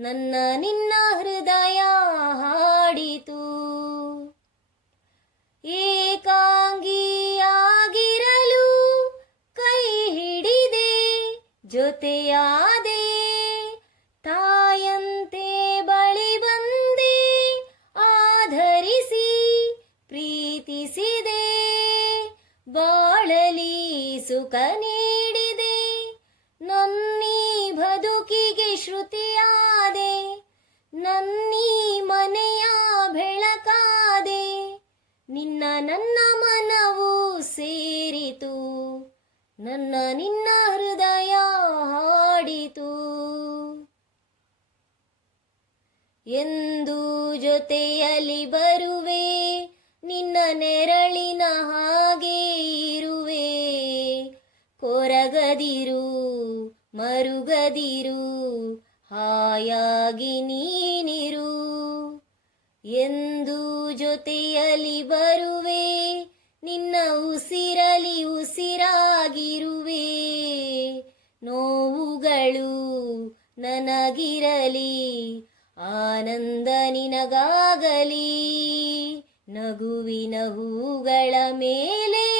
ನನ್ನ ನಿನ್ನ ಹೃದಯ ಹಾಡಿತು. ಏಕಾಂಗಿಯಾಗಿರಲು ಕೈ ಹಿಡಿದೆ, ಜೊತೆಯಾದೆ ತಾಯಂತೆ ಬಳಿ ಬಂದೆ, ಆಧರಿಸಿ ಪ್ರೀತಿಸಿದೆ, ಬಾಳಲಿ ಸುಖ ನೀಡಿದೆ. ನನ್ನೀ ಬದುಕಿಗೆ ಶ್ರುತಿಯಾದೆ ನಿನ್ನ ಮನವು ಸೇರಿತು, ನನ್ನ ನಿನ್ನ ಹೃದಯ ಹಾಡಿತು. ಎಂದು ಜೊತೆಯಲ್ಲಿ ಬರುವೆ, ನಿನ್ನ ನೆರಳಿನ ಹಾಗೆ ಇರುವೆ. ಕೊರಗದಿರು, ಮರುಗದಿರು, ಹಾಯಾಗಿ ನೀನಿರು. ಎಂದು ಜೊತೆಯಲ್ಲಿ ಬರುವೆ ನಿನ್ನ ಉಸಿರಲಿ ಉಸಿರಾಗಿರುವೆ. ನೋವುಗಳು ನನಗಿರಲಿ ಆನಂದ ನಿನಗಾಗಲಿ. ನಗುವಿನ ಹೂಗಳ ಮೇಲೆ